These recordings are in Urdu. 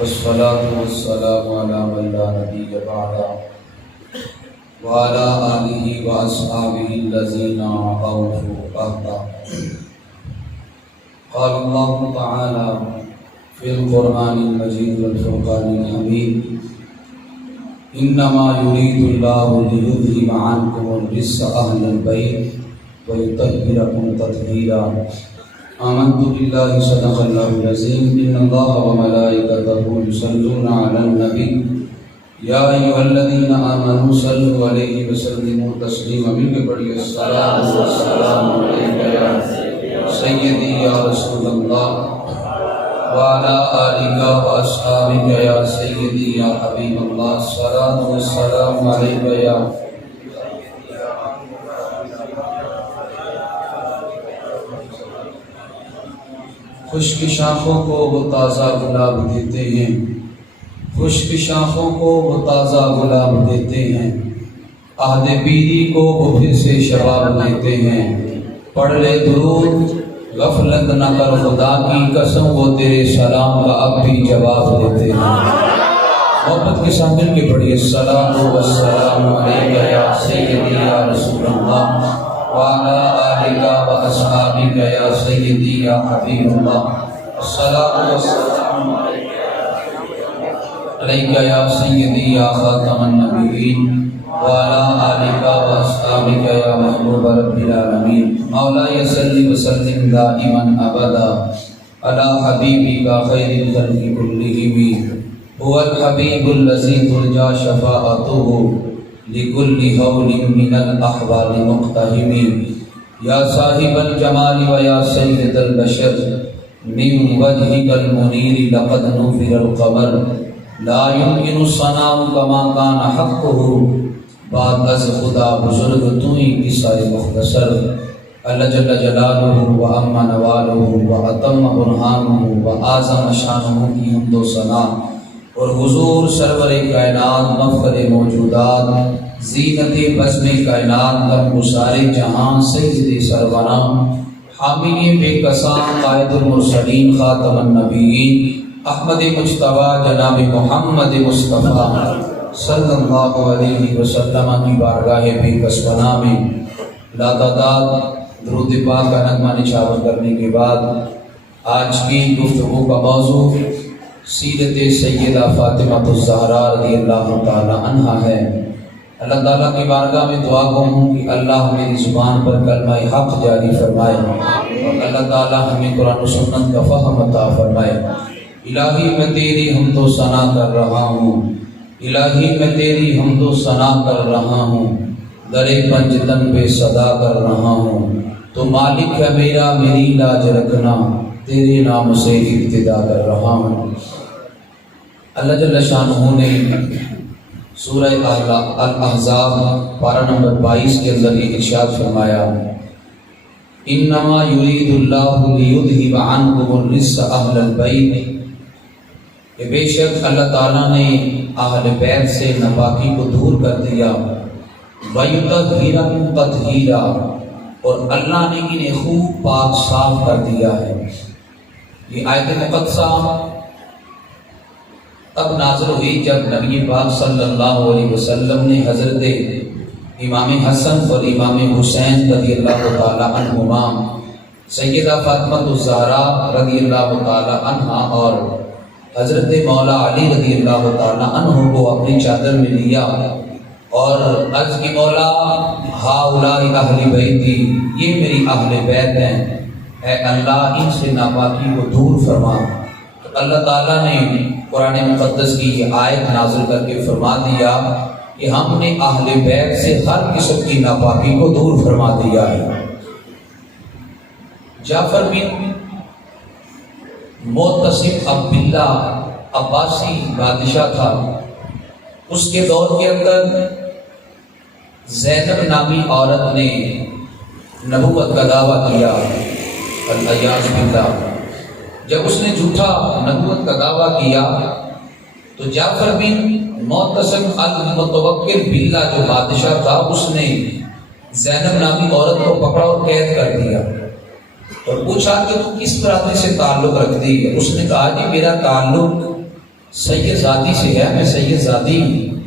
والصلاة والسلام على من لا نبي بعده وعلى آله وأصحابه الذين أوفوا عهده. قال الله تعالى في القرآن المجيد والفرقان الحميد: إنما يريد الله ليذهب عنكم الرجس أهل البيت ويطهركم تطهيرا. آمنت بالله صدق الله العظيم. إن الله وملائكته يصلون على النبي يا أيها الذين آمنوا صلوا عليه وسلموا تسليما. مل کے پڑھیے: الصلاة والسلام عليك يا سيدي يا رسول الله وعلى آلك وأصحابك يا سيدي يا حبيب الله. الصلاة والسلام عليك يا خشک شاخوں کو وہ تازہ گلاب دیتے ہیں، خشک شاخوں کو وہ تازہ گلاب دیتے ہیں، عہد پیری کو وہ پھر سے شباب دیتے ہیں. پڑھ لے درود، غفلت نہ کر خدا کی قسم، وہ تیرے سلام کا اب بھی جواب دیتے ہیں. محبت کے ساتھ مل کے پڑھیے: الصلاۃ والسلام علیک یا سیدی یا رسول اللہ وعلی آلک واصحابک یا سیدی یا حبیب اللہ. الصلاۃ والسلام علیک یا سیدی یا خاتم النبیین وعلی آلک واصحابک یا محبوب رب العالمین. مولاي صل وسلم دائما ابدا علی حبیبک خیر الخلق کلهم. هو الحبیب الذی ترجى شفاعته لكل هول من الأحوال مقتحم. یا صاحب الجمال و یا سید البشر من وجهك المنیر لقد نفر القمر. لا يمكن الصنام كما كان حقه بعد از خدا بزرگ تو ہی قصہ مختصر. اللہ جل جلالہ و عم نوالہ و اتم برہانہ و اعظم شانہ کی حمد و ثنا اور حضور سرور کائنات مفخر موجودات زینت بزم کائنات غم گسار جہاں سید سروران حامی بے کساں قائد المرسلین خاتم النبیین احمد مجتبیٰ جناب محمد مصطفیٰ صلی اللہ علیہ وسلم کی بارگاہ بے کسونا میں لاتعداد درود پاک کا نغمہ نچھاور کرنے کے بعد آج کی گفتگو کا موضوع سیرت سیدہ فاطمہ الزہرا رضی اللہ تعالی عنہا ہے. اللہ تعالیٰ کی بارگاہ میں دعا ہوں کہ اللہ میری زبان پر کلمہ حق جاری فرمائے اور اللہ تعالیٰ ہمیں قرآن و سنت کا فہم عطا فرمائے. الہی میں تیری حمد و ثنا کر رہا ہوں، الہی میں تیری حمد و ثنا کر رہا ہوں، درِ پنجتن پہ صدا کر رہا ہوں. تو مالک ہے میرا، میری لاج رکھنا، تیرے نام سے ابتدا کر رہا ہوں. اللہ جل شانہ نے سورہ الاحزاب پارہ نمبر 22 کے اندر یہ ارشاد فرمایا: انما یرید اللہ لیذھب عنکم الرجس اہل البیت. کہ بے شک اللہ تعالیٰ نے اہل بیت سے ناپاکی کو دور کر دیا. ویطہرکم تطہیرا، اور اللہ نے انہیں خوب پاک صاف کر دیا ہے. یہ آیت مقدسہ تب نازل ہوئی جب نبی پاک صلی اللہ علیہ وسلم نے حضرت امام حسن اور امام حسین رضی اللہ تعالی عنہما، سیدہ فاطمہ الزہرا رضی اللہ تعالی عنہا اور حضرت مولا علی رضی اللہ تعالی عنہ کو اپنی چادر میں لیا اور عرض کی: مولا ہؤلاء اہل بیتی، یہ میری اہل بیت ہیں، اے اللہ ان سے ناپاکی کو دور فرما. تو اللہ تعالیٰ نے قرآن مقدس کی یہ آیت نازل کر کے فرما دیا کہ ہم نے اہل بیت سے ہر قسم کی ناپاکی کو دور فرما دیا ہے. جعفر بن معتصم عبداللہ عباسی بادشاہ تھا. اس کے دور کے اندر زینب نامی عورت نے نبوت کا دعویٰ کیا. الیاذ باللہ. جب اس نے جھوٹا نبوت کا دعویٰ کیا تو جعفر بن معتصم المتوکل باللہ جو بادشاہ تھا اس نے زینب نامی عورت کو پکڑا اور قید کر دیا اور پوچھا کہ تو کس برادری سے تعلق رکھتی ہے. اس نے کہا جی میرا تعلق سید زادی سے ہے، میں سید زادی ہوں۔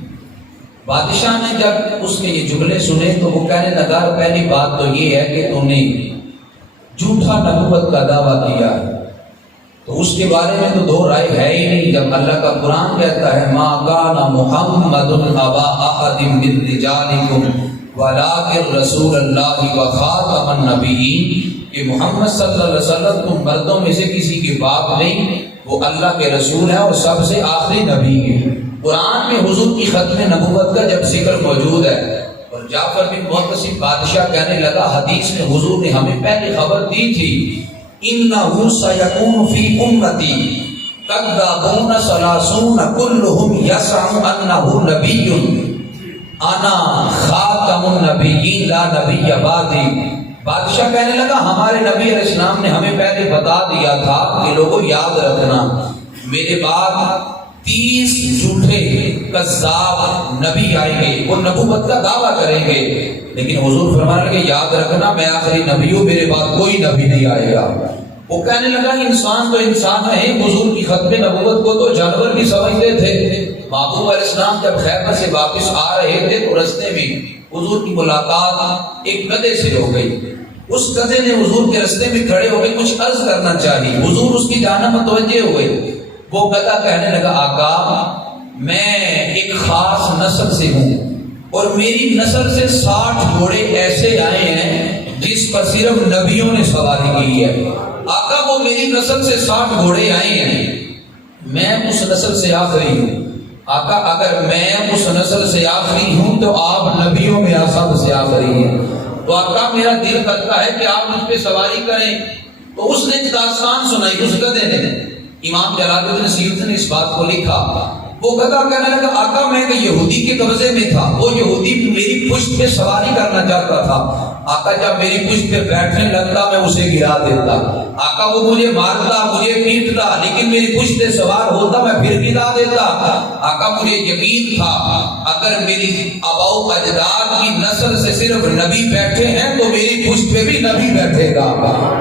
بادشاہ نے جب اس کے یہ جملے سنے تو وہ کہنے لگا پہلی بات تو یہ ہے کہ تم نے جھوٹا نبوت کا دعویٰ کیا ہے، تو اس کے بارے میں تو دو رائے ہے ہی نہیں۔ جب اللہ کا قرآن کہتا ہے ما کان محمد ابا احد من رجالکم ولکن رسول اللہ وخاتم النبیین، کہ محمد صلی اللہ علیہ وسلم تم مردوں میں سے کسی کے باپ نہیں، وہ اللہ کے رسول ہے اور سب سے آخری نبی ہے۔ قرآن میں حضور کی ختم نبوت کا جب ذکر موجود ہے، اور جعفر بن معتصم بادشاہ کہنے لگا حدیث میں حضور نے ہمیں پہلے خبر دی تھی انہ سیکون فی امتی کذابون ثلاثون کلہم یزعم انہ نبی انا خاتم النبیین لا نبی بعدی۔ بادشاہ کہنے لگا ہمارے نبی علیہ السلام نے ہمیں پہلے بتا دیا تھا کہ لوگوں یاد رکھنا میرے بعد 30 جھوٹے کذاب نبی آئیں گے، وہ نبوت کا دعویٰ کریں گے، لیکن حضور فرمانے لگے یاد رکھنا میں آخری نبی ہوں، میرے بعد کوئی نبی نہیں آئے گا۔ وہ کہنے لگا انسان تو انسان ہے، حضور کی ختم نبوت کو تو جانور بھی سمجھتے تھے۔ محبوب علیہ السلام جب خیبر سے واپس آ رہے تھے تو رستے میں حضور کی ملاقات ایک گدھے سے ہو گئی۔ اس گدھے نے حضور کے رستے میں کھڑے ہو کے کچھ عرض کرنا چاہی، حضور اس کی جانب متوجہ ہوئے۔ وہ گدھا کہنے لگا آقا میں ایک خاص نسل سے ہوں اور میری نسل سے 60 گھوڑے ایسے آئے ہیں جس پر صرف نبیوں نے سواری کی ہے۔ آقا وہ میری نسل سے 60 گھوڑے آئے ہیں، میں اس نسل سے آخری ہوں۔ آقا اگر میں اس نسل سے آخری ہوں تو آپ نبیوں میں سب سے آخری ہیں، تو آقا میرا دل کرتا ہے کہ آپ مجھ پہ سواری کریں۔ تو اس نے داستان سنائی اس گدھے نے۔ امام جلال الدین سیوطی نے اس بات کو لکھا۔ وہ گدھا کہنے لگا آقا میں کہ یہودی کے قبضے میں تھا، وہ یہودی میری پشت پہ سواری کرنا چاہتا تھا، آقا جب میری پشت پہ بیٹھنے لگتا میں اسے گرا دیتا، آقا وہ مجھے مارتا مجھے پیٹتا لیکن میری پشت پہ سوار ہوتا میں پھر گرا دیتا۔ آقا مجھے یقین تھا اگر میری آباؤ اجداد کی نسل سے صرف نبی بیٹھے ہیں تو میری پشت پہ بھی نبی بیٹھے گا۔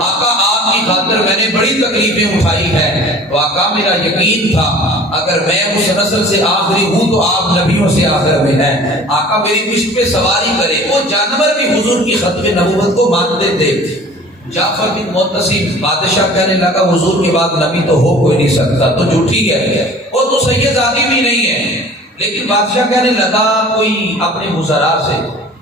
آقا آپ کی خاطر میں نے بڑی تکلیفیں اٹھائی ہیں، تو آقا میرا یقین تھا اگر میں اس نسل سے آخری ہوں تو آپ نبیوں سے آخر میں ہیں، آقا میری پشت پہ سواری کرے۔ وہ جانور بھی حضور کی ختم نبوت کو مانتے تھے۔ جعفر بن معتصم بادشاہ کہنے لگا حضور کے بعد نبی تو ہو کوئی نہیں سکتا، تو جھوٹی ہے، وہ تو سید زادی بھی نہیں ہے۔ لیکن بادشاہ کہنے لگا کوئی اپنے وزراء سے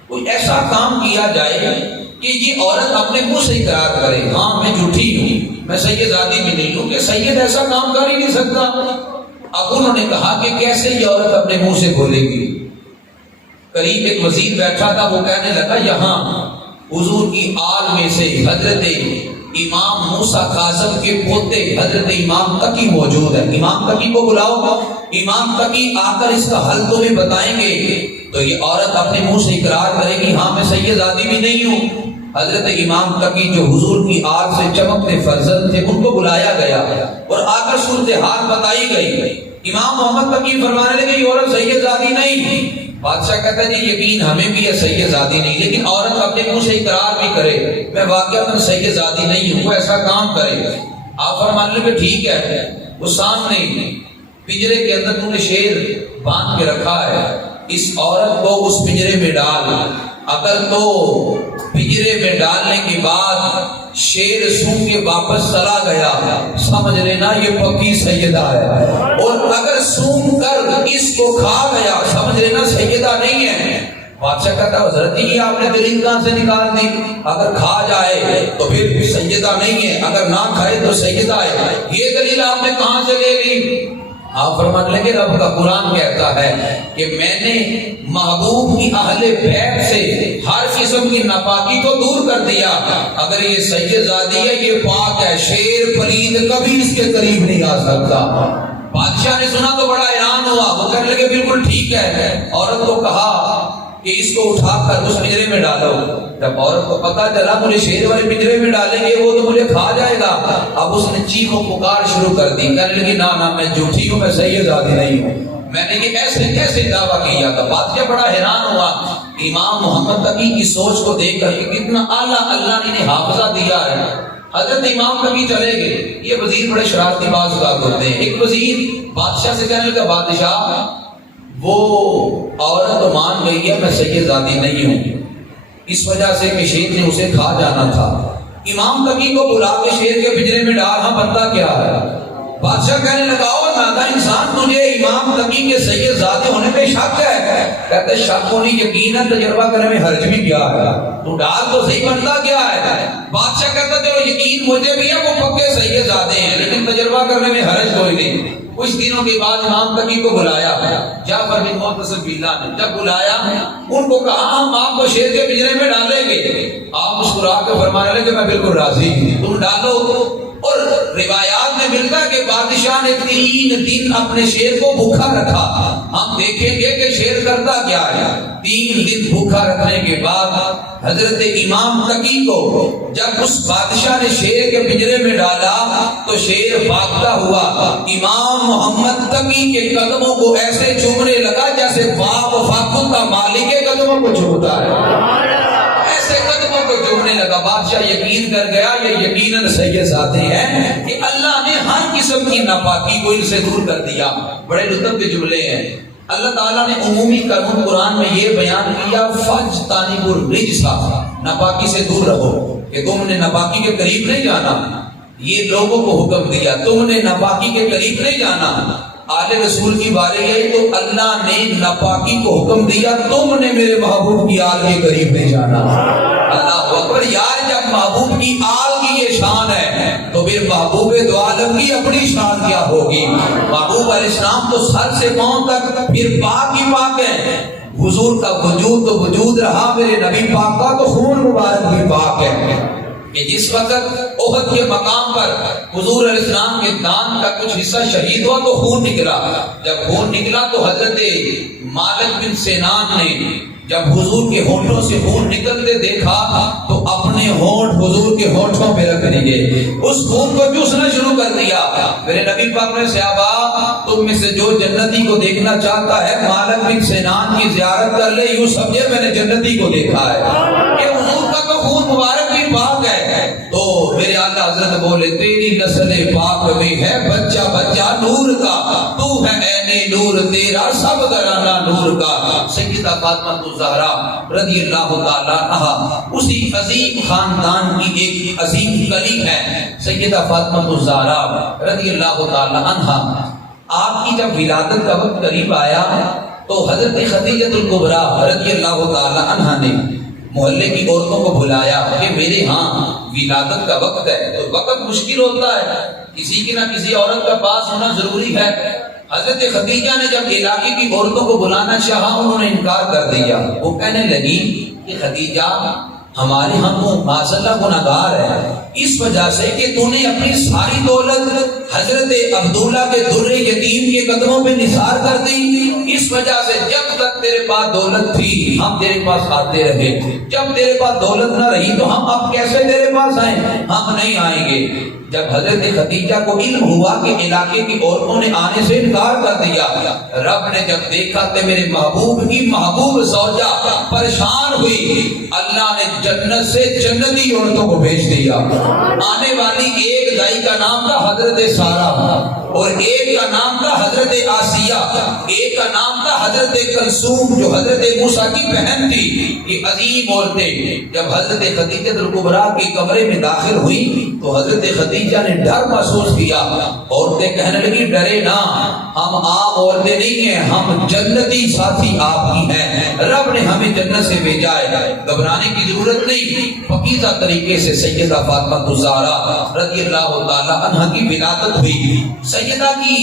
کوئی ایسا کام کیا جائے کہ یہ عورت اپنے منہ سے اقرار کرے ہاں میں جھوٹی ہوں، میں سید زادی بھی نہیں ہوں، کہ سید ایسا کام کر ہی نہیں سکتا۔ اب انہوں نے کہا کہ کیسے یہ عورت اپنے منہ سے بولے گی؟ قریب ایک وزیر بیٹھا تھا، وہ کہنے لگا یہاں حضور کی آل میں سے حضرت امام موسیٰ کاظم کے پوتے حضرت امام تقی موجود ہے، امام تقی کو بلاؤ، امام تقی آ کر اس کا حل تمہیں بتائیں گے۔ تو یہ عورت اپنے منہ سے اقرار کرے گی ہاں میں سید زادی بھی نہیں ہوں۔ حضرت امام تقی جو حضور کی آل سے چمکتے فرزند تھے ان کو بلایا گیا اور آ کر صورتحال بتائی گئی۔ امام محمد تقی فرمانے لگے یہ عورت سید زادی نہیں۔ بادشاہ کہتا ہے جی یقین ہمیں بھی ہے سید زادی نہیں، لیکن عورت اپنے منہ سے اقرار بھی کرے میں واقعہ سید زادی نہیں ہوں، وہ ایسا کام کرے۔ آپ فرمانے لگے ٹھیک ہے، وہ سامنے پنجرے کے اندر تم نے شیر باندھ کے رکھا ہے، اس عورت کو اس پنجرے میں ڈال، اگر تو پنجرے میں ڈالنے کے بعد شیر سونگ کے واپس چلا گیا سمجھ لینا یہ پکی سیدہ ہے، اور اگر سونگ کر اس کو کھا گیا سمجھ لینا سیدہ نہیں ہے۔ بادشاہ کہتا ہے حضرت جی آپ نے دلیل کہاں سے نکال دی؟ اگر کھا جائے تو پھر سیدہ نہیں ہے، اگر نہ کھائے تو سیدہ ہے، یہ دلیل آپ نے کہاں سے لے لی؟ آپ فرمانے لگے رب کا قرآن کہتا ہے کہ میں نے محبوب کی اہل بیت سے ہر قسم کی ناپاکی کو دور کر دیا، اگر یہ سید زادی ہے یہ پاک ہے، شیر پلید کبھی اس کے قریب نہیں آ سکتا۔ بادشاہ نے سنا تو بڑا حیران ہوا، وہ کہنے لگے بالکل ٹھیک ہے۔ عورت کو کہا کہ اس کو اٹھا کر اس پنجرے میں ڈالو۔ جب عورت کو پتا چلا مجھے شیر والے پنجرے میں ڈالیں گے وہ تو مجھے کھا جائے گا، اب اس نے چیخ و پکار شروع کر دی، کہنے لگی نہ میں جھوٹی ہوں، میں سید زادی نہیں ہوں، میں نے یہ ایسے کیسے دعویٰ کیا تھا۔ بادشاہ بڑا حیران ہوا، امام محمد تقی کی سوچ کو دیکھ کر کہ کتنا اعلیٰ اللہ نے حافظہ دیا ہے، حضرت امام کبھی چلے گئے. یہ وزیر بڑے شرارتی باز ہوتے ہیں. ایک وزیر بادشاہ سے کہنے لگا بادشاہ وہ عورت تو مان گئی ہے میں سید زادی نہیں ہوں، اس وجہ سے کہ شیر نے اسے کھا جانا تھا. امام تقی کو بلا کے شیر کے پنجرے میں ڈال. ہاں بنتا کیا ہے؟ بادشاہ کہنے لگا او نادا انسان تجھے امام تقی کے سید زادے ہونے میں شک ہے؟ کہتے شک ہونی یقین ہے، تجربہ کرنے میں حرج بھی کیا ہے، تو ڈال تو صحیح. بنتا کیا ہے؟ بادشاہ کہتا چلو یقین مجھے بھی ہے وہ پکے سید زادے ہیں لیکن تجربہ کرنے میں حرج کوئی نہیں. کچھ دنوں کے بعد امام تقی کو بلایا جعفر بن محتسب باللہ نے. جب بلایا ان کو کہا ہم آپ کو شیر کے پنجرے میں ڈالیں گے. آپ مسکرا کے فرمانے لگے میں بالکل راضی ہوں، تم ڈالو. اور روایات میں ملتا ہے کہ بادشاہ نے 3 دن اپنے شیر کو بھوکا رکھا. ہم دیکھیں گے کہ شیر کرتا کیا ہے. 3 دن بھوکا رکھنے کے بعد حضرت امام تقی کو جب اس بادشاہ نے شیر کے پنجرے میں ڈالا تو شیر بھاگتا ہوا امام محمد تقی کے قدموں کو ایسے چومنے لگا جیسے باپ فاقد کا مالک کے قدموں کو چومتا ہے. ایسے قدموں کو چومنے لگا. بادشاہ یقین کر گیا یہ یقیناً سید ذاتے ہیں کہ اللہ نے ہر قسم کی ناپاکی کو ان سے دور کر دیا. بڑے لطف کے جملے ہیں. اللہ تعالیٰ نے عمومی قانون قرآن میں یہ بیان کیا فاجتنبوا الرجس، ناپاکی سے دور رہو، کہ تم نے ناپاکی کے قریب نہیں جانا. یہ لوگوں کو حکم دیا تم نے ناپاکی کے قریب نہیں جانا. آل رسول کی باری گئی تو اللہ نے ناپاکی کو حکم دیا تم نے میرے محبوب کی آل کے قریب نہیں جانا. اللہ اکبر. یار جب محبوب کی آل کی یہ شان ہے تو پھر محبوب دو عالم کی اپنی شان کیا ہوگی. محبوب علیہ السلام تو سر سے پاؤں تک پھر پاک ہی پاک ہے. حضور کا وجود تو وجود رہا، میرے نبی پاک کا تو خون مبارک بھی پاک ہے. کہ جس وقت احد کے مقام پر حضور علیہ السلام کے دان کا کچھ حصہ شہید ہوا تو خون نکلا. جب خون نکلا تو حضرت مالک بن سینان نے جب حضور کے ہونٹوں سے خون نکلتے دیکھا تو اپنے ہونٹ حضور کے ہونٹوں پہ رکھ دیے، اس خون کو چوسنا شروع کر دیا. میرے نبی پاک نے صحابہ تم میں سے جو جنتی کو دیکھنا چاہتا ہے مالک بن سینان کی زیارت کر لے، یوں سمجھے میں نے جنتی کو دیکھا ہے. کہ حضور کا تو خون مبارک بھی پاک ہے. تو میرے آقا حضرت بولے تیری نسل پاک میں ہے بچہ بچہ نور کا، تو ہے عین نور تیرا سب گھرانہ نور کا. سیدہ فاطمہ الزہرا رضی اللہ تعالیٰ عنہا اسی عظیم خاندان کی ایک عظیم کلی ہے. سیدہ فاطمہ الزہرا رضی اللہ تعالیٰ عنہا آپ کی جب ولادت کا وقت قریب آیا تو حضرت خدیجہ الکبریٰ رضی اللہ تعالیٰ عنہا نے محلے کی عورتوں کو بلایا کہ میرے ہاں ولادت کا وقت ہے. تو وقت مشکل ہوتا ہے، کسی کی نہ کسی عورت کا پاس ہونا ضروری ہے. حضرت خدیجہ نے جب علاقے کی عورتوں کو بلانا چاہا انہوں نے انکار کر دیا. وہ کہنے لگی کہ خدیجہ ہمارے ہم معاذ اللہ گناہگار ہے اس وجہ سے کہ تو نے اپنی ساری دولت حضرت عبداللہ کے در یتیم کے قدموں پہ نثار کر دی. اس وجہ سے جب تک تیرے پاس دولت تھی ہم تیرے پاس آتے رہے، جب تیرے پاس دولت نہ رہی تو ہم اب کیسے تیرے پاس آئیں؟ ہم نہیں آئیں گے. جب حضرت خدیجہ کو علم ہوا کہ علاقے کی عورتوں نے آنے سے انکار کر دیا، رب نے جب دیکھا کہ میرے محبوب کی محبوب زوجہ پریشان ہوئی، اللہ نے جنت سے جنتی عورتوں کو بھیج دیا. آنے والی ایک دائی کا نام تھا حضرت سارہ اور ایک کا نام تھا حضرت آسیہ، ایک کا نام تھا حضرت کلثوم جو حضرت موسیٰ کی بہن تھی. یہ عظیم عورتیں جب حضرت خدیجہ الکبریٰ کے کمرے میں داخل ہوئی تو حضرت خدیجہ نے ڈر محسوس کیا. عورتیں کہنے لگی ڈرے نہ، ہم عام عورتیں نہیں ہیں، ہم جنتی ساتھی آپ کی ہیں، رب نے ہمیں جنت سے بھیجا ہے، گھبرانے کی ضرورت نہیں. پاکیزہ طریقے سے سیدہ فاطمہ الزہرا رضی اللہ تعالی عنہا کی ولادت ہوئی. سیدہ کی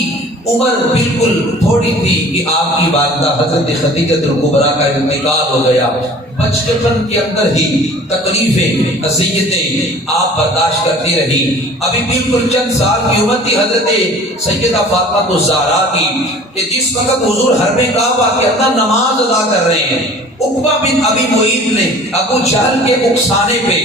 عمر بالکل تھوڑی تھی کہ آپ کی والدہ حضرت خدیجہ الکبریٰ کا انتقال ہو گیا. بچپن کے اندر ہی تکلیفیں اذیتیں آپ برداشت کرتی رہی. ابھی بالکل چند سال کی عمر تھی حضرت سیدہ فاطمہ الزہرا کی کہ جس وقت حضور حرم کعبہ کے اندر نماز ادا کر رہے ہیں، عقبہ بن ابی معیط نے ابو جہل کے اکسانے پہ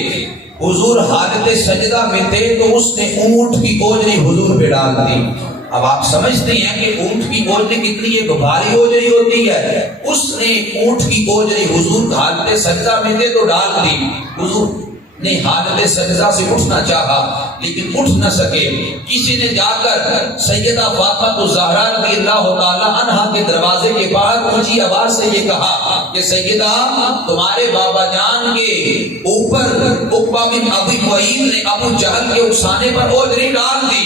حضور حالت سجدہ میں تھے تو اس نے اونٹ کی اوجری حضور پہ ڈال دی. اب آپ سمجھتے ہیں کہ اونٹ کی اوجری کتنی ایک بھاری اوجری ہوتی ہے. اس نے اونٹ کی اوجری حضور حالت سجدہ میں تھے تو ڈال دی. حضور نے حالت سجدہ سے اٹھنا چاہا لیکن اٹھ نہ سکے. کسی نے جا کر سیدہ فاطمہ الزہرا رضی اللہ تعالی عنہا کے دروازے کے باہر اونچی آواز سے یہ کہا کہ سیدہ تمہارے بابا جان کے اوپر عقبہ بن ابی معیط نے ابو جہل کے اکسانے پر اوجری ڈال دی.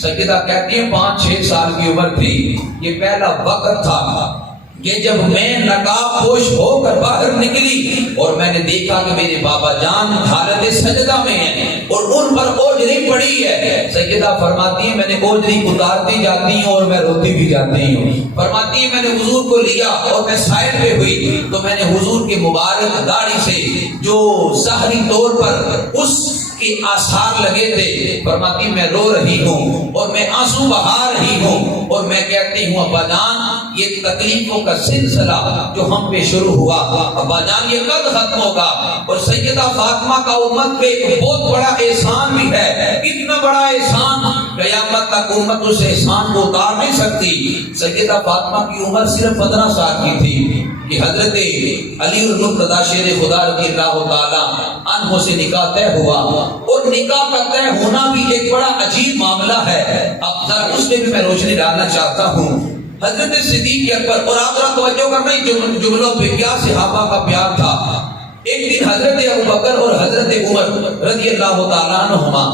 سیدہ کہتی ہیں 5-6 سال کی عمر تھی. یہ پہلا وقت تھا کہ جب میں نقاب پوش ہو کر باہر نکلی اور میں نے دیکھا کہ میرے بابا جان حالت سجدہ میں ہیں اور ان پر اوجری پڑی ہے. سیدہ فرماتی ہیں میں نے اوجری اتارتی جاتی ہوں اور میں روتی بھی جاتی ہوں. فرماتی ہیں میں نے حضور کو لیا اور میں سائڈ پہ ہوئی تو میں نے حضور کے مبارک داڑھی سے جو ظاہری طور پر اس کے آثار لگے تھے، فرماتی میں رو رہی ہوں اور میں آنسو بہا رہی ہوں اور میں کہتی ہوں ابا جان یہ تکلیفوں کا سلسلہ جو ہم پہ شروع ہوا ابا جان یہ کب ختم ہوگا. اور سیدہ فاطمہ کا امت پہ ایک بہت بڑا احسان بھی ہے، اتنا بڑا احسان قیامت تک امت اس احسان کو اتار نہیں سکتی. سیدہ فاطمہ کی عمر صرف 15 سال کی تھی کہ حضرت علی المرتضیٰ شیر خدا رضی اللہ تعالی عنہ سے نکاح طے ہوا اور نکاح کا طے ہونا بھی ایک بڑا عجیب معاملہ ہے. اب ذرا اس پہ بھی میں روشنی ڈالنا چاہتا ہوں. حضرت صدیق اکبر اور آپ ذرا توجہ کرنا ان جملوں پہ کیا صحابہ کا پیار تھا. ایک دن حضرت ابوبکر اور حضرت عمر رضی اللہ تعالیٰ عنہما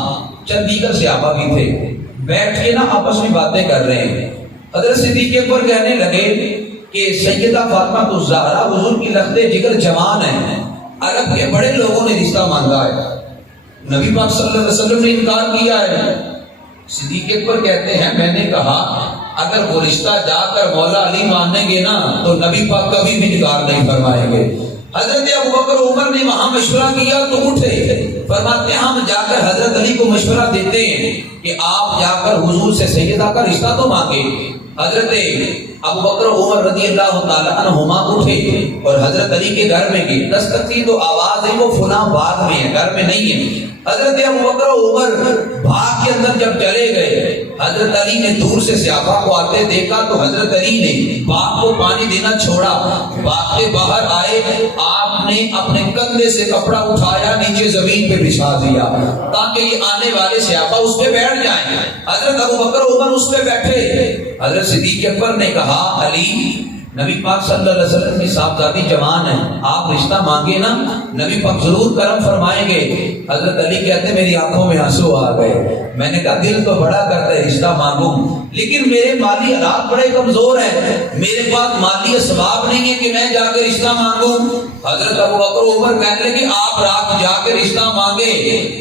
چند دیگر صحابہ بھی تھے، بیٹھ کے نا آپس میں باتیں کر رہے ہیں. حضرت صدیق اکبر کہنے لگے کہ سیدہ فاطمہ الزہرا حضور کی لخت جگر جوان ہیں، عرب کے بڑے لوگوں نے رشتہ مانگا ہے، نبی پاک صلی اللہ علیہ وسلم نے انکار کیا ہے. صدیق اکبر کہتے ہیں میں نے کہا اگر وہ رشتہ جا کر مولا علی مانیں گے نا تو نبی پاک کبھی بھی انکار نہیں فرمائیں گے. حضرت ابوبکر عمر نے وہاں مشورہ کیا تو اٹھے، فرماتے ہیں ہم جا کر حضرت علی کو مشورہ دیتے ہیں کہ آپ جا کر حضور سے سیدہ کا رشتہ تو مانگے. حضرت ابوبکر عمر رضی اللہ تعالی عنہما اٹھے اور حضرت علی کے گھر میں گئے. دستک تھی تو آواز ہے وہ فلاں باغ میں ہے، گھر میں نہیں ہے. حضرت ابوبکر عمر باغ کے اندر جب چلے گئے حضرت علی نے دور سے صحابہ کو آتے دیکھا تو حضرت علی نے باغ کو پانی دینا چھوڑا. باغ کے باہر آئے، آپ نے اپنے کندھے سے کپڑا اٹھایا نیچے زمین پہ بچھا دیا تاکہ یہ آنے والے صحابہ اس پہ بیٹھ جائیں. حضرت ابوبکر عمر اس پہ بیٹھے. حضرت صدیق اکبر نے کہا علی نبی پاک صلی اللہ علیہ وسلم کی صاحبزادی جوان ہے، آپ رشتہ مانگے نا نبی پاک ضرور کرم فرمائیں گے. حضرت علی کہتے ہیں میری آنکھوں میں آنسو آ گئے. میں نے کہا دل تو بڑا کرتا ہے رشتہ مانگوں لیکن میرے مالی حالات بڑے کمزور ہیں، میرے پاس مالی اسباب نہیں ہے کہ میں جا کے رشتہ مانگوں. حضرت ابوبکر عمر کہنے لگے آپ رات جا کے رشتہ مانگے،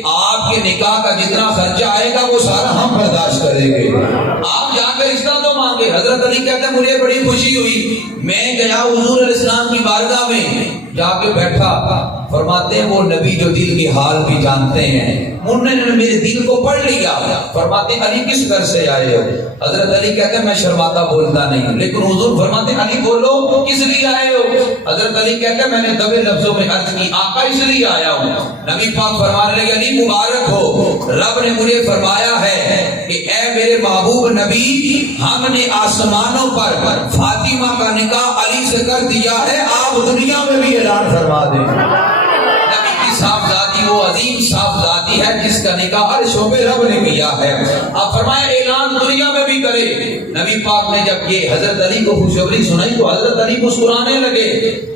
آپ کے نکاح کا جتنا خرچہ آئے گا وہ سارا ہم برداشت کریں گے، آپ جا کے رشتہ تو مانگے. حضرت علی کہتے ہیں مجھے بڑی خوشی ہوئی، میں گیا حضور علیہ السلام کی بارگاہ میں جا کے بیٹھا. فرماتے ہیں وہ نبی جو دل کے حال بھی جانتے ہیں انہوں نے میرے دل کو پڑھ لیا. فرماتے ہیں علی کس گھر سے آئے ہو؟ حضرت علی کہتے ہیں میں شرماتا بولتا نہیں لیکن حضور فرماتے ہیں علی بولو کس لیے آئے ہو؟ حضرت علی کہتے ہیں میں نے دبے لفظوں میں عرض کی آقا اس لیے آیا ہوں. نبی پاک فرمانے لگے علی مبارک ہو، رب نے مجھے فرمایا ہے کہ اے میرے محبوب نبی ہم نے آسمانوں پر فاطمہ کا نکاح علی سے کر دیا ہے، آپ دنیا میں بھی اعلان فرما دیں. نبی کی صاحبزادی وہ عظیم صاحبزادی ہے جس کا نکاح ہر شعبے رب نے کیا ہے. آپ فرمایا اعلان دنیا میں بھی کرے. نبی پاک نے جب یہ حضرت علی کو خوشخبری سنائی تو حضرت علی مسکرانے لگے.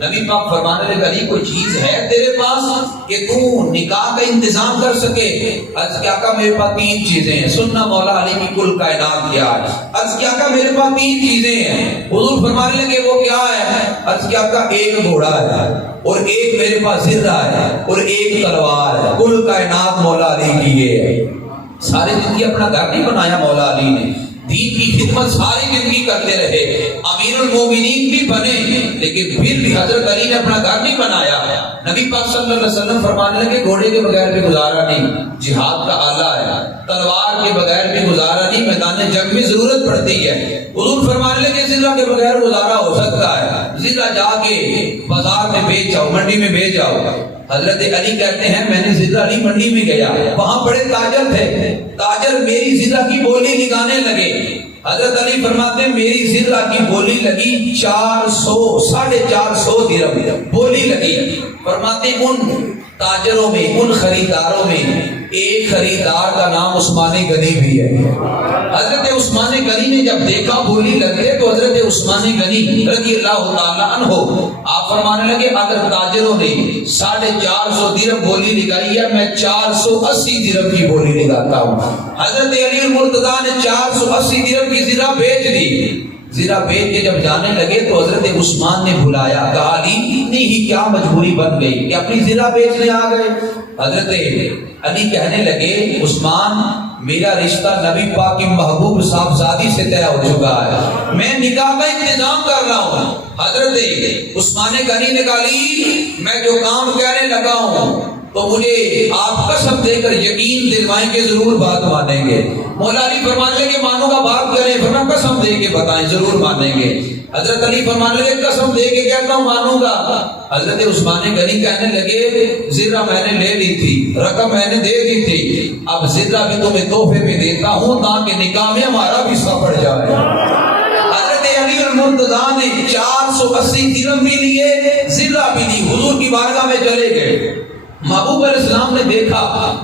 نبی پاک فرمانے لگے علی کوئی چیز ہے تیرے پاس کہ تو نکاح کا انتظام کر سکے؟ عرض کیا کہا میرے پاس 3 چیزیں ہیں. سننا مولا علی کی کل کائنات کیا ہے. عرض کیا کہا میرے پاس 3 چیزیں ہیں. حضور فرمانے لگے وہ کیا ہے؟ عرض کیا کہا ایک گھوڑا ہے اور ایک میرے پاس زرہ ہے اور ایک تلوار ہے. کل کائنات مولا علی کی ہے. ساری زندگی اپنا گھر نہیں بنایا مولا علی نے، دین کی خدمت ساری زندگی کرتے رہے، امیر المومنین بھی بنے لیکن پھر بھی حضرت علی نے اپنا گھر نہیں بنایا. نبی پاک صلی اللہ علیہ وسلم فرمانے لگے گھوڑے کے بغیر بھی گزارا نہیں، جہاد کا آلہ ہے، تلوار کے بغیر بھی گزارا نہیں، میدان جنگ میں ضرورت پڑتی ہے. حضور فرمانے لگے زرہ کے بغیر گزارا ہو سکتا ہے، زرہ جا کے بازار میں بیچ آؤ، منڈی میں بیچ آؤ. حضرت علی کہتے ہیں میں نے زرہ علی منڈی میں گیا، وہاں بڑے تاجر تھے، تاجر میری زرہ کی بولی لگانے لگے. حضرت علی فرماتے ہیں میری زرہ کی بولی لگی 400 450 درہم بولی لگی. فرماتے ہیں ان تاجروں میں، ان خریداروں میں ایک خریدار کا نام عثمان غنی بھی ہے۔ حضرت عثمان غنی نے جب دیکھا بولی لگے تو حضرت عثمان غنی رضی اللہ تعالیٰ عنہ آپ فرمانے لگے اگر تاجروں نے 450 درہم بولی لگائی ہے میں 480 درہم کی بولی لگاتا ہوں۔ حضرت علی المرتضیٰ نے 480 درہم کی زرہ بیچ دی۔ زرہ بیچ کے جب جانے لگے تو حضرت عثمان نے بلایا، کہا علی اتنی ہی کیا مجبوری بن گئی کہ اپنی زرہ بیچنے آ گئے؟ حضرت علی کہنے لگے عثمان میرا رشتہ نبی پاک کی محبوب صاحبزادی سے طے ہو چکا ہے، میں نکاح کا انتظام کر رہا ہوں۔ حضرت عثمان غنی نے کہا علی میں جو کام کہنے لگا ہوں تو مجھے آپ قسم دے کر یقین دلوائیں کہ ضرور بات مانیں گے۔ مولا علی فرمانے لگے مانوں گا بات کریں، فرمایا قسم دے کے بتائیں ضرور مانیں گے۔ حضرت علی فرمانے لگے قسم دے کے کہتا ہوں مانوں گا۔ حضرت عثمان غنی کہنے لگے زرہ میں نے لے لی تھی، رقم میں نے دے دی تھی، اب زرہ بھی تمہیں تحفے میں دیتا ہوں تاکہ نکاح میں ہمارا بھی حصہ پڑ جائے۔ حضرت علی المرتضیٰ نے 480 درہم بھی لیے، زرہ بھی دی، حضور کی بارگاہ میں چلے گئے۔ محبوب علیہ السلام نے دیکھا،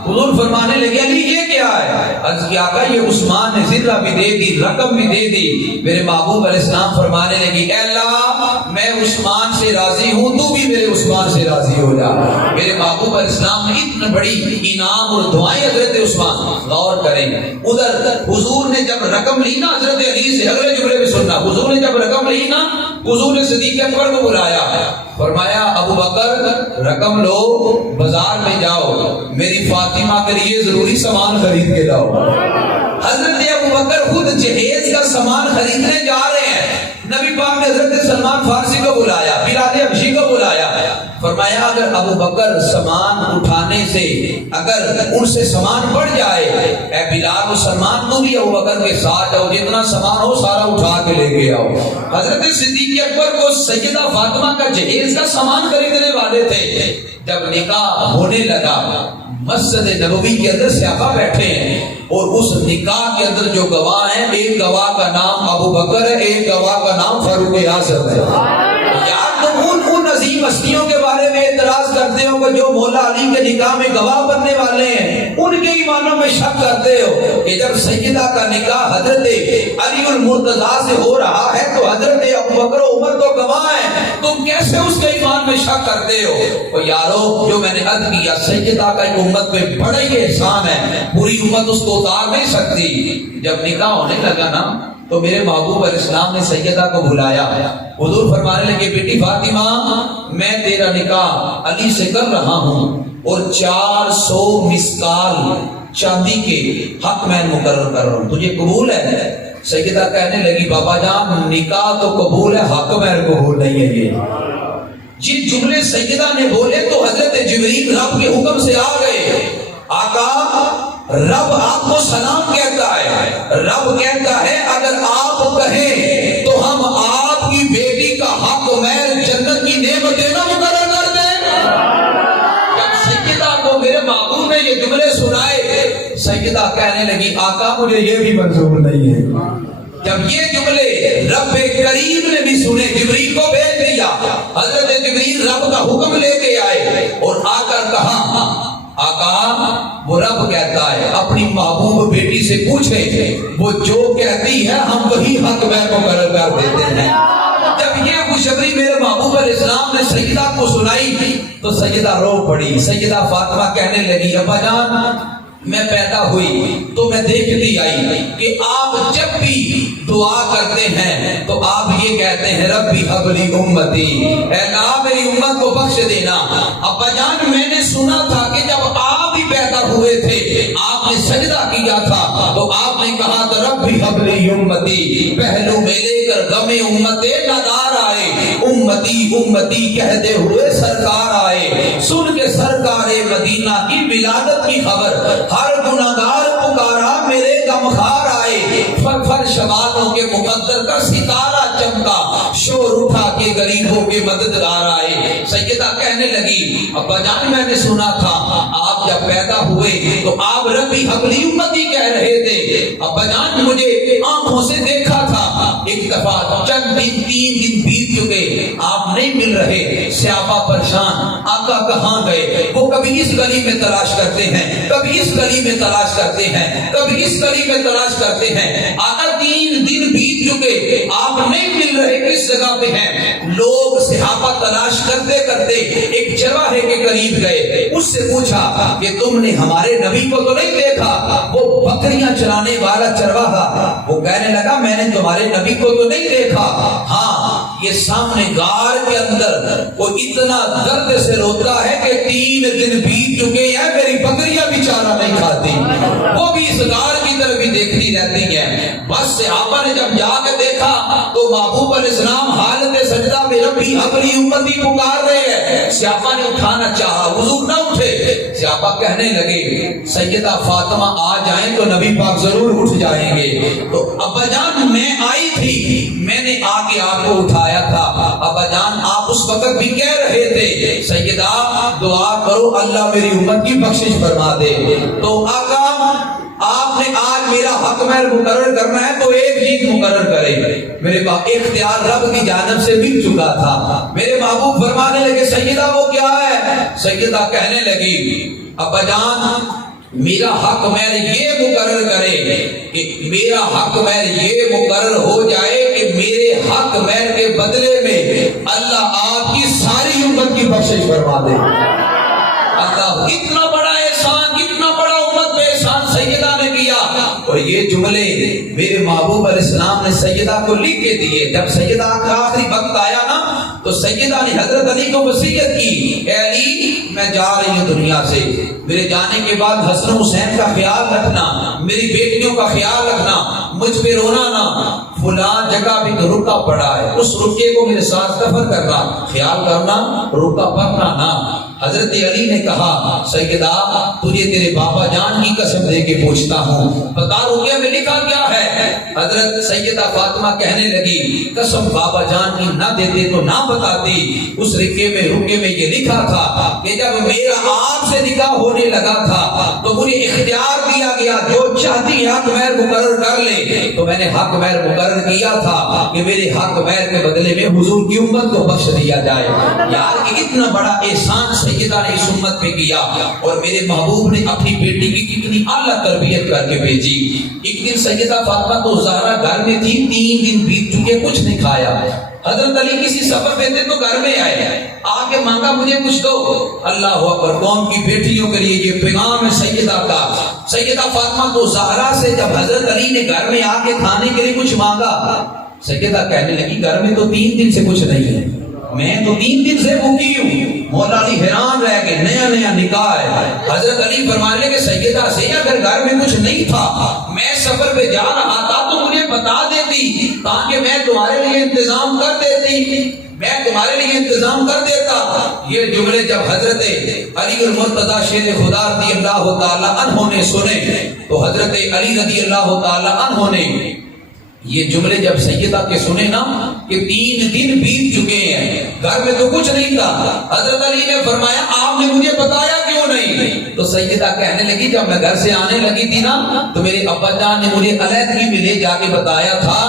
حضور فرمانے لگے علی یہ کیا ہے؟ عرض کیا آقا یہ عثمان نے زرہ بھی دے دی، رقم بھی دے دی۔ میرے محبوب علیہ السلام فرمانے لگی اے اللہ میں عثمان سے راضی ہوں، تو بھی میرے عثمان سے راضی ہو جا۔ میرے محبوب علیہ السلام نے اتنا بڑی انعام اور دعائیں حضرت عثمان، غور کریں ادھر حضور نے جب رقم لی نا حضرت علی سے، اگلے جملے میں سننا، حضور نے جب رقم لی نا حضور نے صدیق اکبر کو بلایا، فرمایا ابو بکر رقم لو، بازار میں جاؤ میری فاطمہ کے لیے ضروری سامان خرید کے لاؤ۔ حضرت ابو بکر خود جہیز کا سامان خریدنے جا رہے ہیں، نبی پاک نے حضرت سلمان فارسی کو بلایا، بلال حبشی کو بلایا، فرمایا اگر ابو بکر سامان اٹھانے سے اگر ان سے سامان بڑھ جائے، اے بلال و سلمان تو بھی ابو بکر کے ساتھ آؤ، جتنا سامان ہو سارا اٹھا کے لے کے آؤ۔ حضرت صدیق اکبر کو سیدہ فاطمہ کا جہیز کا سامان خریدنے والے تھے۔ جب نکاح ہونے لگا مسجد نبوی کے اندر صحابہ بیٹھے ہیں اور اس نکاح کے اندر جو گواہ ہیں، ایک گواہ کا نام ابو بکر ہے، ایک گواہ کا نام فاروق اعظم ہے۔ یار تم ان عظیم ہستیوں کے بارے میں اعتراض کرتے ہو کہ جو مولا علی کے نکاح میں گواہ بننے والے ہیں، ان کے ایمانوں میں شک کرتے ہو کہ جب سیدہ کا نکاح حضرت علی المرتضیٰ سے ہو رہا ہے تو حضرت ابو بکر و عمر تو گواہ ہیں، تم کیسے اس کے ایمان میں شک کرتے ہو؟ اور یارو جو میں نے عرض کیا سیدہ کا ایک امت پہ بڑا ہی احسان ہے، پوری امت اس کو اتار نہیں سکتی۔ جب نکاح ہونے لگا نا تو میرے محبوب علیہ السلام نے سیدہ کو بلایا، حضور فرمانے لگے بیٹی فاطمہ میں تیرا نکاح علی سے کر رہا ہوں اور 400 مسکال چاندی کے حق میں مقرر کر رہا ہوں، تجھے قبول ہے؟ سیدہ کہنے لگی بابا جان نکاح تو قبول ہے، حق میں قبول نہیں ہے۔ یہ جملے سیدہ نے بولے تو حضرت جبریل رب کے حکم سے آ گئے، آقا رب آپ کو سلام کہتا ہے، رب کہتا ہے اگر آپ کہیں تو ہم آپ کی بیٹی کا حق مہر جنت کی نعمتیں نہ مقرر کر دیں۔ جب سیدہ کو میرے محبوب نے یہ جملے سنائے، سیدہ کہنے لگی آقا مجھے یہ بھی منظور نہیں ہے۔ جب یہ جملے رب کریم نے بھی سنے، جبریل کو بھیج دیا، حضرت جبریل رب کا حکم لے کے آئے اور آ کر کہا آقا وہ رب کہتا ہے اپنی محبوب بیٹی سے پوچھیں، وہ جو کہتی ہے ہم وہی حق مہر مقرر کر دیتے ہیں۔ جب یہ خوشخبری میرے محبوب علیہ السلام نے سیدہ کو سنائی تو سیدہ رو پڑی۔ سیدہ فاطمہ کہنے لگی ابا جان میں پیدا ہوئی تو میں دیکھتی آئی کہ آپ جب بھی دعا کرتے ہیں تو آپ یہ کہتے ہیں ربی ہب لی امتی، اے اللہ میری امت کو بخش دینا۔ ابا جان میں نے سنا تھا کہ جب آپ ہی پیدا ہوئے تھے آپ نے سجدہ کیا تھا تو آپ نے کہا تو ربی ہب لی امتی، پہلو میں لے کر غم امت ندار آئے، امتی امتی کہتے ہوئے سرکار آئے، سن کے سرکار مدینہ کی ولادت کی خبر ہر گناہگار پکارا میرے غمخوار آئے، فرش والوں کے مقدر کا ستارہ چمکا، شور اٹھا کے غریبوں کے مددگار آئے۔ سیدہ کہنے لگی ابا جان میں نے سنا تھا آپ جب پیدا ہوئے تو آپ ربی حبلی امتی کہہ رہے تھے، ابا جان مجھے آنکھوں سے دیکھا تھا ایک دفعہ چند دن 3 دن بیت چکے، آپ نہیں مل رہے، صحابہ پریشان، آقا کہاں گئے؟ وہ کبھی اس گلی میں تلاش کرتے ہیں، کبھی اس گلی میں تلاش کرتے ہیں، کبھی اس گلی میں تلاش کرتے ہیں، آقا 3 دن بیت چکے، آپ نہیں مل رہے، کس جگہ پہ ہیں؟ لوگ صحابہ تلاش کرتے کرتے ایک چرواہے کے قریب گئے، اس سے پوچھا کہ تم نے ہمارے نبی کو تو نہیں دیکھا؟ وہ بکریاں چرانے والا چرواہا وہ کہنے لگا میں نے تمہارے نبی کو تو نہیں دیکھا، ہاں یہ سامنے غار کے اندر وہ اتنا درد سے روتا ہے کہ 3 دن بیت چکے ہیں، میری بکریاں بھی چارہ نہیں کھاتی، وہ بھی اس غار کی طرف بھی دیکھتی رہتی ہیں۔ بس صحابہ نے جب جا کے دیکھا تو محبوب علیہ السلام حالت سجدہ میں ربی اپنی امتی پکار رہے ہیں۔ صحابہ نے اٹھانا چاہا، حضور نہ اٹھے۔ صحابہ کہنے لگے سیدہ فاطمہ آ جائیں تو نبی پاک ضرور اٹھ جائیں گے۔ تو ابا جان میں آئی تھی، میں نے آ کے آپ کو اٹھایا تھا، ابا جان آپ اس وقت بھی کہہ رہے تھے سیدہ دعا کرو اللہ میری امت کی بخشش فرما دے۔ تو آقا آپ نے آج میرا حق مہر مقرر کرنا ہے تو ایک چیز مقرر کرے، میرے پاس اختیار رب کی جانب سے مل چکا تھا۔ میرے محبوب فرمانے لگے سیدہ وہ کیا ہے؟ سیدہ کہنے لگی ابا جان میرا حق مہر یہ مقرر کرے کہ میرا حق مہر یہ مقرر ہو جائے کہ میرے حق مہر کے بدلے میں اللہ آپ کی ساری امت کی بخشش فرما دے۔ اللہ کتنا بڑا احسان، کتنا بڑا امت پہ احسان سیدہ نے کیا۔ اور یہ جملے میرے محبوب علیہ السلام نے سیدہ کو لکھ کے دیے۔ جب سیدہ کا آخری وقت آیا نا تو سیدہ نے حضرت علی کو وصیت کی، اے علی میں جا رہی ہوں دنیا سے، میرے جانے کے بعد حسن حسین کا خیال رکھنا، میری بیٹیوں کا خیال رکھنا، مجھ پہ رونا نہ، فلاں جگہ بھی تو رکا پڑا ہے، اس رکے کو میرے ساتھ دفن کرنا، خیال کرنا، رکا پڑنا نہ۔ حضرت علی نے کہا سیدہ تجھے تیرے بابا جان کی قسم دے کے پوچھتا ہوں بتا رکے میں لکھا کیا ہے؟ حضرت سیدہ فاطمہ کہنے لگی قسم بابا جان کی نہ دیتے تو نہ بتاتی، اس رکے میں یہ لکھا تھا کہ جب میرا آپ سے نکاح ہونے لگا تھا تو مجھے اختیار دیا گیا جو چاہتی حق مہر مقرر کر لے، تو میں نے حق مہر مقرر کیا تھا کہ میرے حق مہر کے بدلے میں حضور کی امت کو بخش دیا جائے۔ یار کہ اتنا بڑا احسان سیدہ نے اس امت پہ کیا، اور میرے محبوب نے اپنی بیٹی کی کتنی اعلیٰ تربیت کر کے بھیجی۔ ایک دن سیدہ فاطمہ تو زہرا گھر میں تھی، 3 دن بیت چکے کچھ نہیں کھایا۔ حضرت علی کسی سفر پہ تھے تو گھر میں آئے، آ کے مانگا مجھے کچھ دو۔ اللہ اکبر، قوم کی بیٹیوں کے لیے یہ پیغام ہے سیدہ کا۔ سیدہ فاطمہ تو زہرا سے جب حضرت علی نے گھر میں آ کے کھانے کے لیے کچھ مانگا، سیدہ کہنے لگی گھر میں تو 3 دن سے کچھ نہیں ہے، میں تو 3 دن سے بھوکی ہوں۔ مولا علی حیران رہ گئے، نیا نکاح ہے۔ حضرت علی فرمانے لگے سیدہ سے اگر گھر میں کچھ نہیں تھا، میں سفر پہ جا رہا تھا تو مجھے بتا دیتی تاکہ میں تمہارے لیے انتظام کر دیتی، میں تمہارے لیے انتظام کر دیتا۔ یہ جملے جب حضرت علی المرتضی شیر خدا رضی اللہ تعالی عنہ نے سنے تو حضرت علی رضی اللہ تعالی عنہ نے یہ جملے جب سیدہ کے سنے نا کہ 3 دن بیت چکے ہیں، گھر میں تو کچھ نہیں تھا، حضرت علی نے فرمایا آپ نے مجھے بتایا کیوں نہیں؟ تو سیدہ کہنے لگی جب میں گھر سے آنے لگی تھی نا تو میرے ابا جان نے مجھے علیحدگی میں لے جا کے بتایا تھا،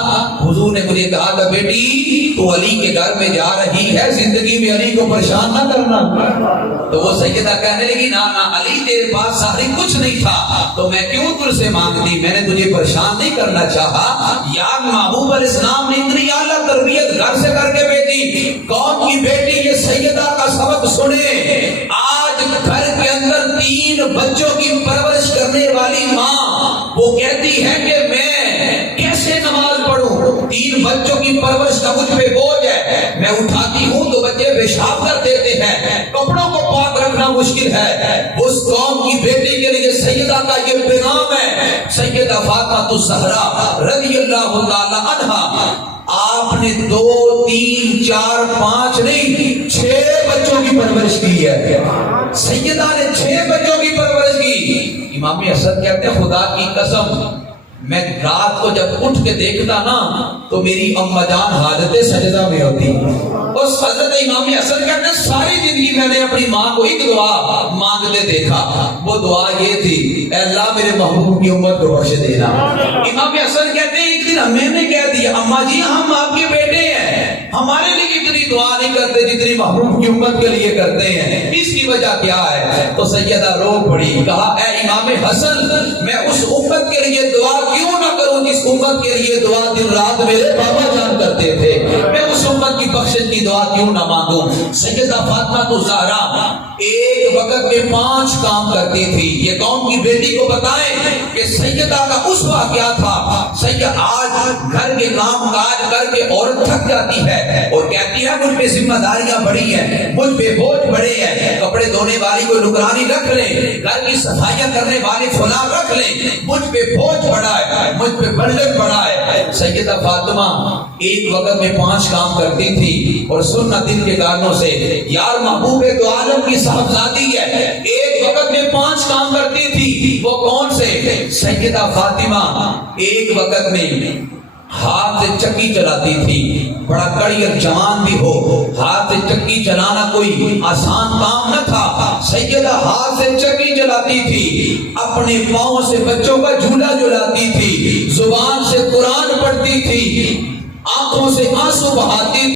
حضور نے مجھے کہا تھا بیٹی تو علی کے گھر میں جا رہی ہے، زندگی میں علی کو پریشان نہ کرنا۔ تو وہ سیدہ کہنے لگی نا علی تیرے پاس ساری کچھ نہیں تھا تو میں کیوں تجھ سے مانگتی، میں نے تجھے پریشان نہیں کرنا چاہا۔ محبوب علیہ السلام نے اتنی اعلیٰ تربیت گھر سے کر کے بھیجی، قوم کی بیٹی یہ سیدہ کا سبق سنے۔ آج گھر کے اندر 3 بچوں کی پرورش کرنے والی ماں وہ کہتی ہے کہ میں کیسے نماز پڑھوں، 3 بچوں کی پرورش کا مجھ پہ بوجھ ہے، میں اٹھاتی ہوں تو بچے پیشاب کر دیتے ہیں، کپڑوں کو پاک رکھنا مشکل ہے۔ اس قوم کی بیٹی کے لیے سیدہ کا یہ پیغام ہے۔ سیدہ فاطمہ الزہرا رضی اللہ تعالی عنہا آپ نے 2 3 4 5 نہیں 6 بچوں کی پرورش کی ہے۔ سیدہ نے 6 بچوں کی پرورش کی۔ امام حسن کہتے ہیں خدا کی قسم میں رات کو جب اٹھ کے دیکھتا نا تو میری اما جان حالت سجدہ میں ہوتی. اور حضرت امام حسن کہتے ہیں ساری زندگی میں نے اپنی ماں کو ایک دعا مانگتے دیکھا. وہ دعا یہ تھی, اے اللہ میرے محبوب کی امت کو بخش دینا. امام حسن کہتے ہیں ایک دن میں نے کہہ دیا, اما جی ہم آپ کے بیٹے ہیں, ہمارے لیے اتنی دعا نہیں کرتے جتنی محبوب کی امت کے لیے کرتے ہیں, اس کی وجہ کیا ہے؟ تو سیدہ رو پڑی, کہا اے امام حسن میں اس امت کے لیے دعا کیوں نہ کروں جس امت کے لیے دعا دن رات میرے بابا جان کرتے تھے, میں اس امت کی بخشش کی دعا کیوں نہ مانگوں. سیدہ فاطمہ تو زہرا ایک وقت میں 5 کام کرتی تھی. یہ قوم کی بیٹی کو بتائیں کہ سیدہ کا اس وقت کیا تھا. سیدہ آج گھر کے کام کاج کر کے عورت تھک جاتی ہے اور کہتی ہے مجھ پہ ذمہ داریاں بڑی ہیں, مجھ پہ بوجھ بڑے ہیں, کپڑے دھونے والی کو نگرانی رکھ لیں, گھر کی صفائیاں کرنے والے فلاں رکھ لیں, مجھ پہ بوجھ بڑا ہے, مجھ پہ برڈن بڑا ہے. سیدہ فاطمہ ایک وقت میں 5 کام کرتی تھی اور سننا دل کے کارنوں سے یار محبوب دو عالم کی صاحبزادی ہے, ایک وقت میں 5 کام کرتی تھی. وہ کون سے؟ سیدہ فاطمہ ایک وقت میں ہاتھ سے چکی چلاتی تھی. بڑا کڑی اور جوان بھی ہو, ہاتھ سے چکی چلانا کوئی آسان کام نہ تھا. سیدہ ہاتھ سے چکی چلاتی تھی, اپنے پاؤں سے بچوں کا جھولا جھلاتی تھی, زبان سے قرآن پڑھتی تھی, آنکھوں سے آنسو بہاتی